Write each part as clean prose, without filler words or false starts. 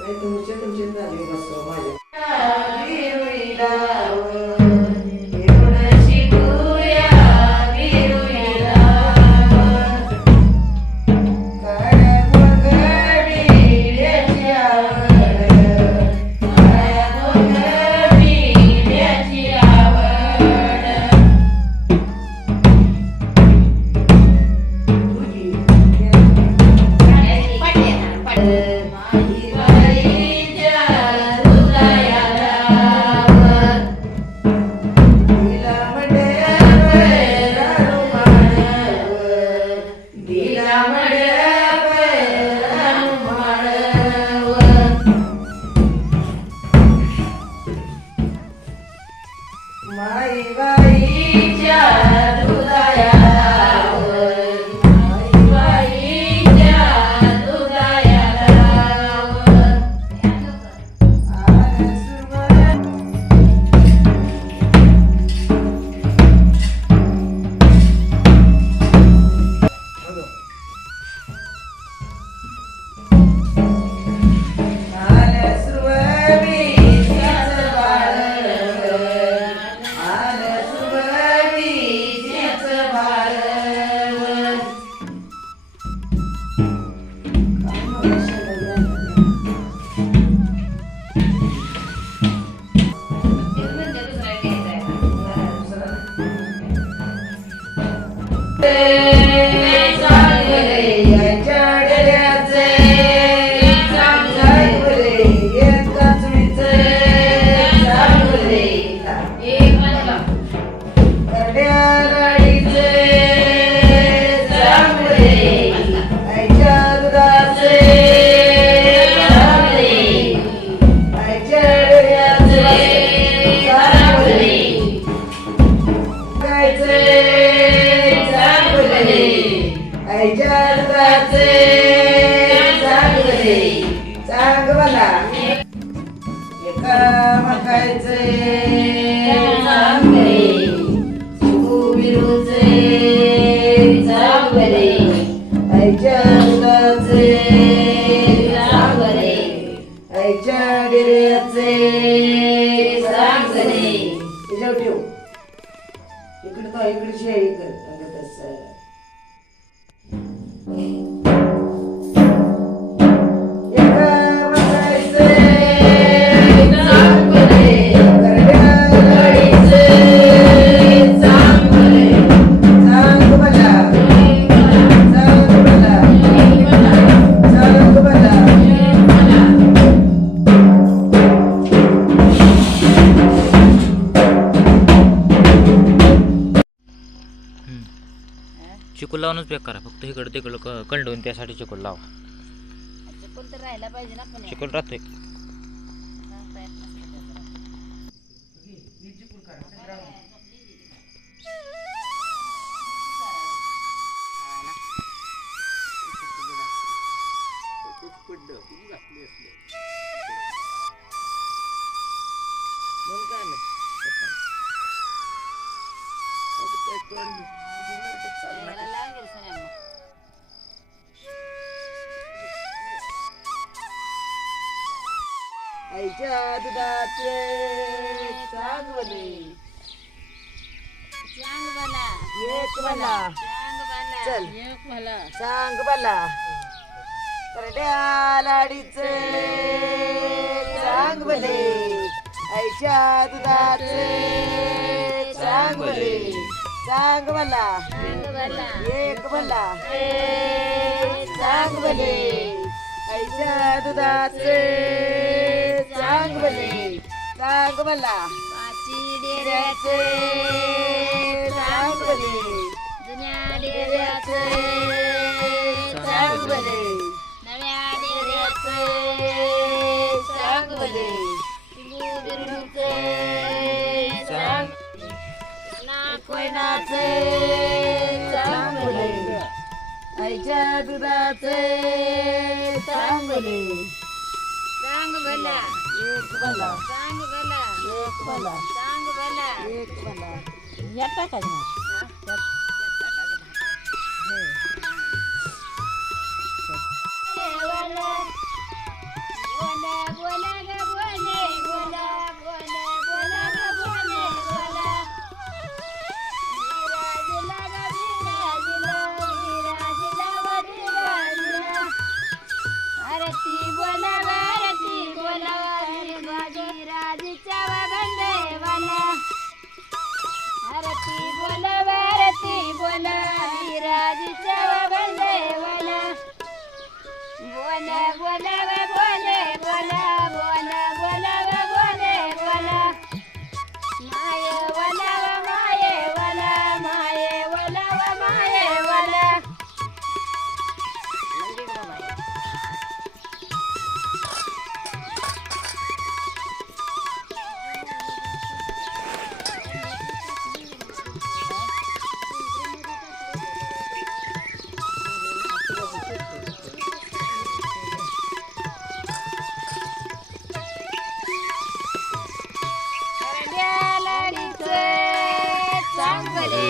तुमचे चालू बसव माझ्या चिकोल लावूनच पॅक करा. फक्त इकडं तिकडं कंडवून त्यासाठी चिकोल लावा. चिकोल तर राहायला पाहिजे ना. पण चिकोल राहतोय. आईच्या दुधाचे चांगले एक मला चल सांग मला करड्या लाडीचे चांगले आईच्या दुधाचे चांगले सांग मला एक मला चांगले आईच्या दुधाचे चांगले सांग मला पाची डेऱ्याचे चांगले जुन्या डेऱ्याचे चांगले नव्या डेऱ्याचे चांगले शिंगू बिरुचे कोयनाचे चांगले आईच्या दुधाचे चांगले सांग भला एक भला सांग भला एक भला सांग भला एक भला यात टाकायचं ना. बोला ग बोले बोला बोला बोला ग बोले बोला माये बोला व माये बोला माये बोला व माये बोला चांगले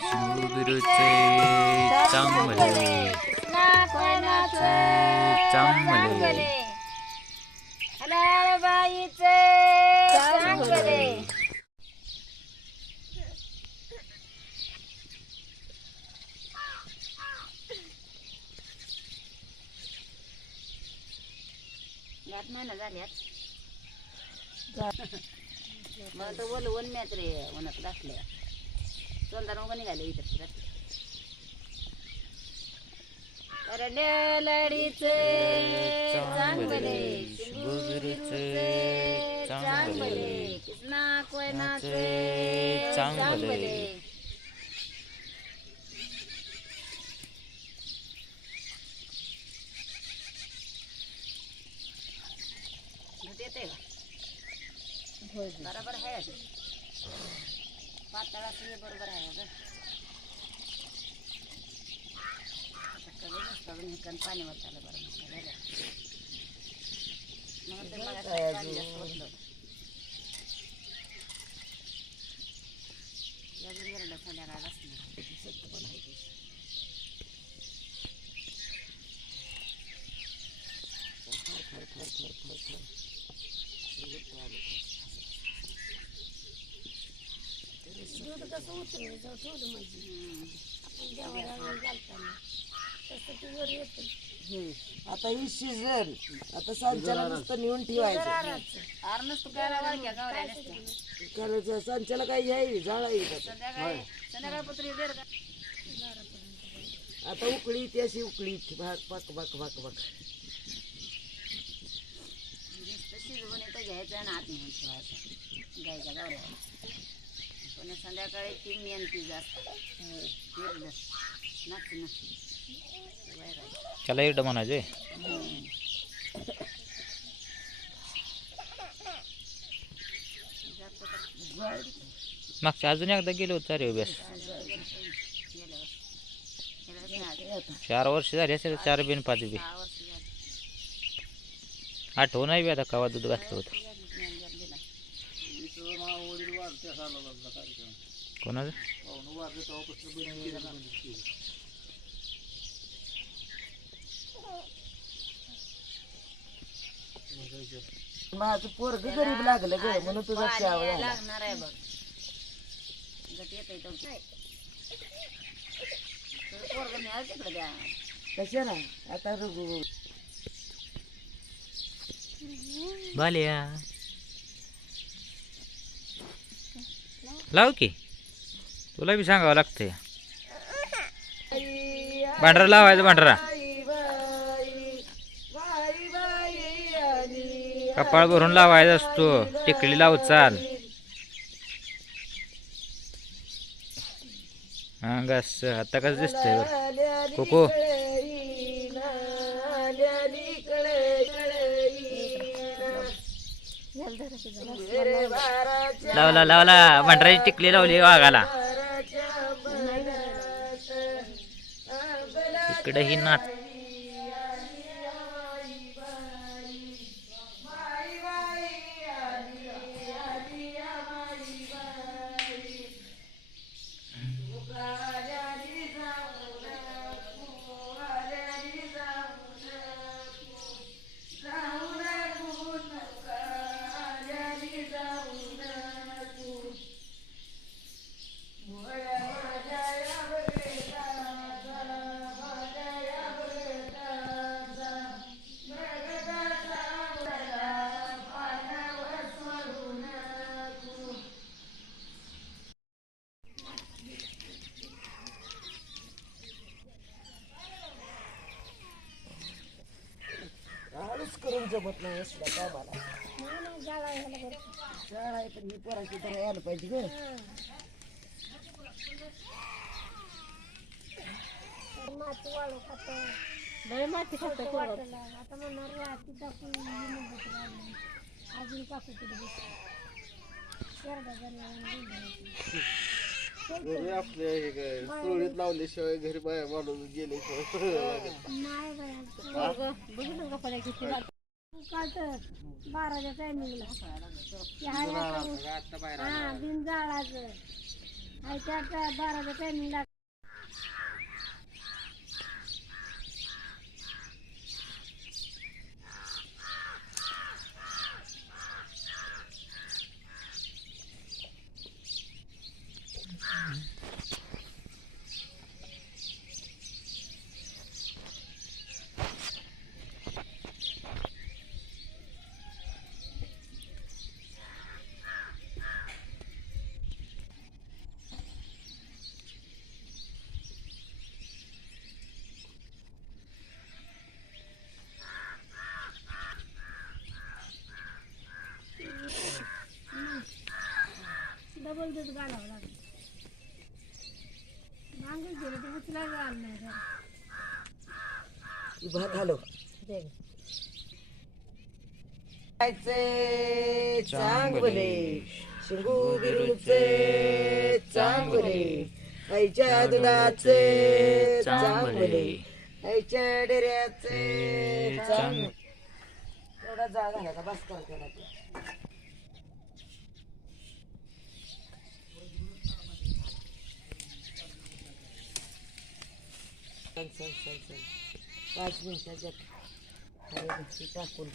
शिवगुरुचे चांगले चांगले हलाबाईचे चांगले यात महिना झाल्यात मला तर ओल वनम्यात रे उन्हात टाकल्या चोंदार मग निघाले इतर लढीचे चांगले शिवगुरुचे चांगले कृष्णा कोयनाचे चांगले येते बरोबर आहे पातळाचं हे बरोबर आहे ग पाणी वाचायला बरं दूध कसं उतरायचं ठेवलं म्हणजे आपण देवाला घालताना तसं ती वर येतं आता ही शिजल आता संचाला नुसतं नेऊन ठेवायचं आरनच गायला वाळक्या गावऱ्या नसत्या करायचं संचाला काय यायची जाळा येईल आता. संध्याकाळी संध्याकाळ पत्री देर का आता उकळी ती अशी उकळी भाक भाक भाक भाक भाक शिजवून येतं घ्यायचं आणि आत नेऊन ठेवायचं गायच्या गावऱ्या पण संध्याकाळी ती मेहनती जास्त नाच ना त्याला एकदा म्हणायचे मागच्या अजून एकदा गेलो होतो रे बेस 4 वर्ष झाली असेल 4 बिन 5 बी आठवण आहे बी आता कवा दूध घातलं होतं कोणाचं माझं पोरग गरीब लागलं ग म्हणून तुझा चाव झाला. लागणार आहे बघ गट येत पोरग न्याल तिकडे द्या कशाला आता रघु बालिया लाव की तुला बी सांगावं लागतंय भांडरा लावायचं भांडरा कपाळ भरून लावायचा असतो टिकली लाव चाल हा गस आता कसं दिसतंय बरं कोको लावला लावला भांडराची टिकली लावली वाघाला इकडे ही नाच जमत नाही असल्या कामाला. जाळा ह्याला बरं. शाळा आहे पण ही पोराची तर यायला पाहिजे ग. माती वाळू खातं. लय माती खातं पोरं. वाटलं. आता म्हणणार राहती टाकून अजून टाकू तिथे घरी आपल्या हे काय चोळीत लावल्याशिवाय घरी बाया माणूस गेल्याशिवाय नाही बाया बघितलं का पड्या किती कालचं 12च्या टायमिंगला हा बिन जाळाचं आणि त्या 12च्या टायमिंगला डबल दूध घालावं लागलं. मागून गेलं तर उचला आलं नाही जरा. भात घालव. खायचे चांगले शिंगू बिरूचे चांगले आईच्या दुधाचे चांगले आईच्या डेऱ्याचे चांगले. एवढा जाळ घालायचा बस कर त्याला ते. चल 5 मिनिटाच्या टाकून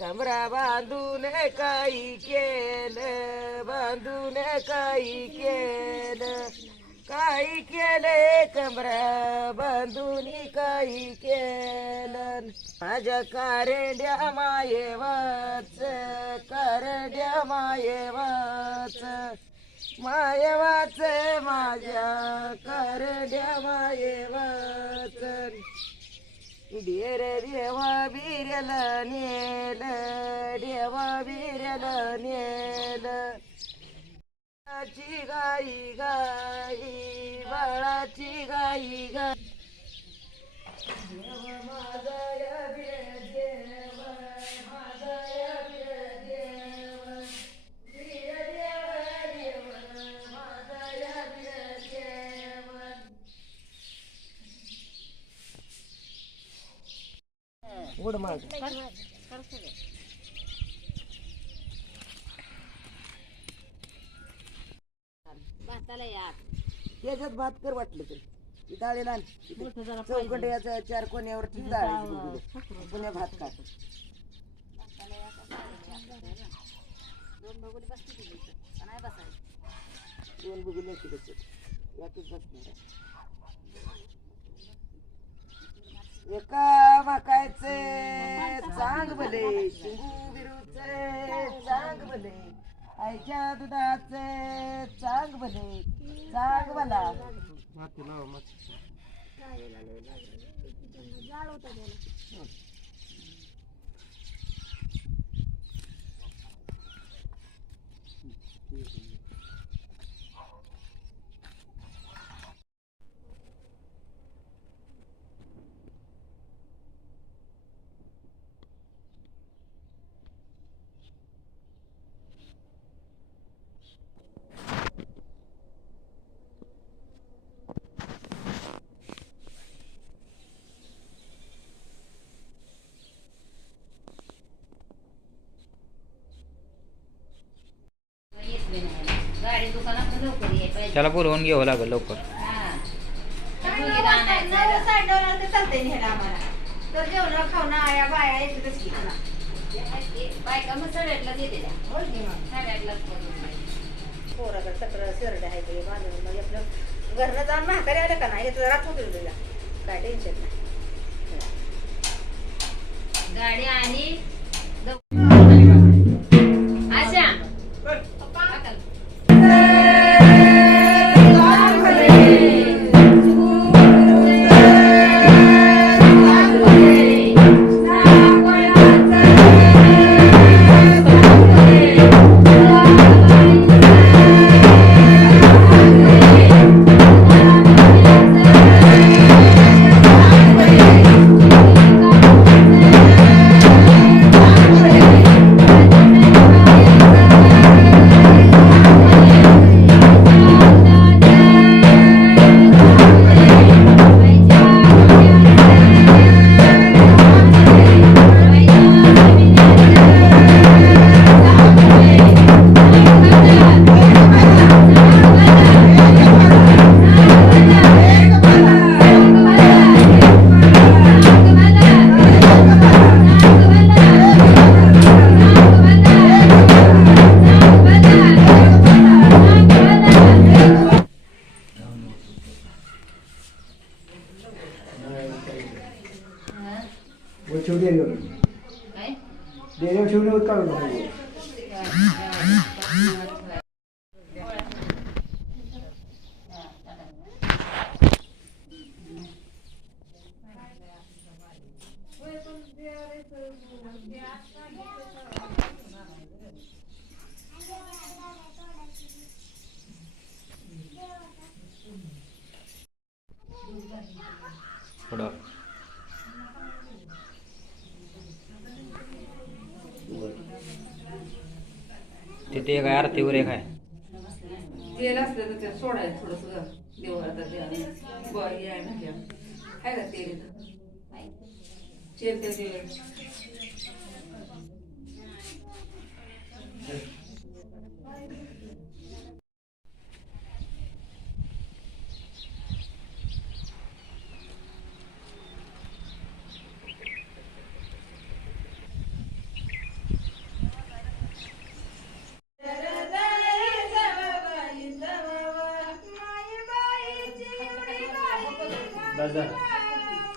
कमरा बांधून काही केलं बांधून काही केलं काही केले कमरा बांधून काही केलं माझ्या कारड्या मायेवाच कारड्या मायेवाच मायेवाच माझ्या कारड्या मायेवाच देवा बिर्याला नेल देवा बिर्याला नेल बाळाची गाई गाई बाळाची गाई गाई देव माझा या देव माझा या देव देव माझा या देव. उड माग भाताला यात त्याच्यात भात कर वाटलं तरी डाळीला चौकंड्याच्या 4 कोण्यावरची डाळ पुण्या भात का दोन बघून बसते नाही बसायचं. 2 बघून याच बसणार. एका वाकायचे चांगले शिंगू बिरूचे चांगले आईच्या दुधाचे चांगले चांगला माती लावा माती. जाळ होता त्याला. गाडी दुकानात लवकर ये पाहिजे. त्याला बोलवून घ्यावं लागेल लवकर. तर जेवण खावणं आया बाया येतच की बायका मग सगळ्यातला येते सगळ्यातलाच पोराकडे 17 शेरडे आहे बांधून मग आपलं घरनं जाऊन म्हातारी आलं का नाही तुझा रात होतो तुला काय टेन्शन नाही गाडी आणि आशा पुढं तिथे एक आहे आरतीवर एक आहे तेल असलं तर ते सोडायचं थोडस देवळात बॉडी आहे ना काय का तेल तेल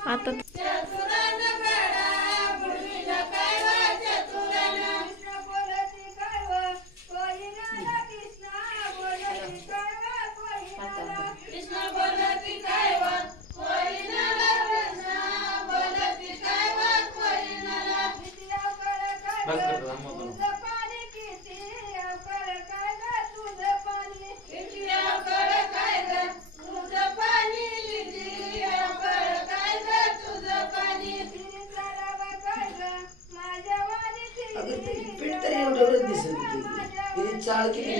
आता पीठ तरी एवढं दिसत होती चाळ किती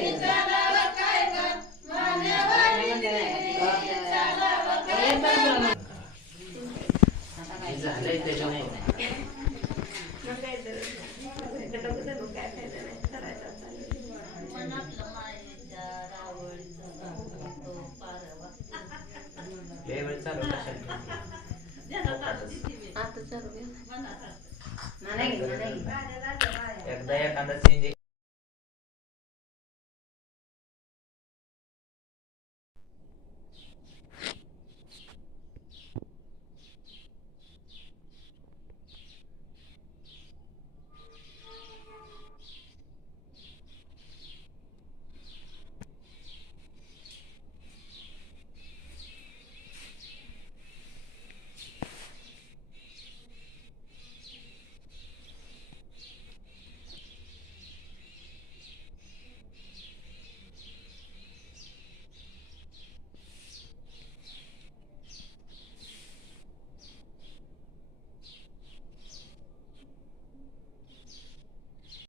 झालंय त्याच्यामुळे एकदा एखादा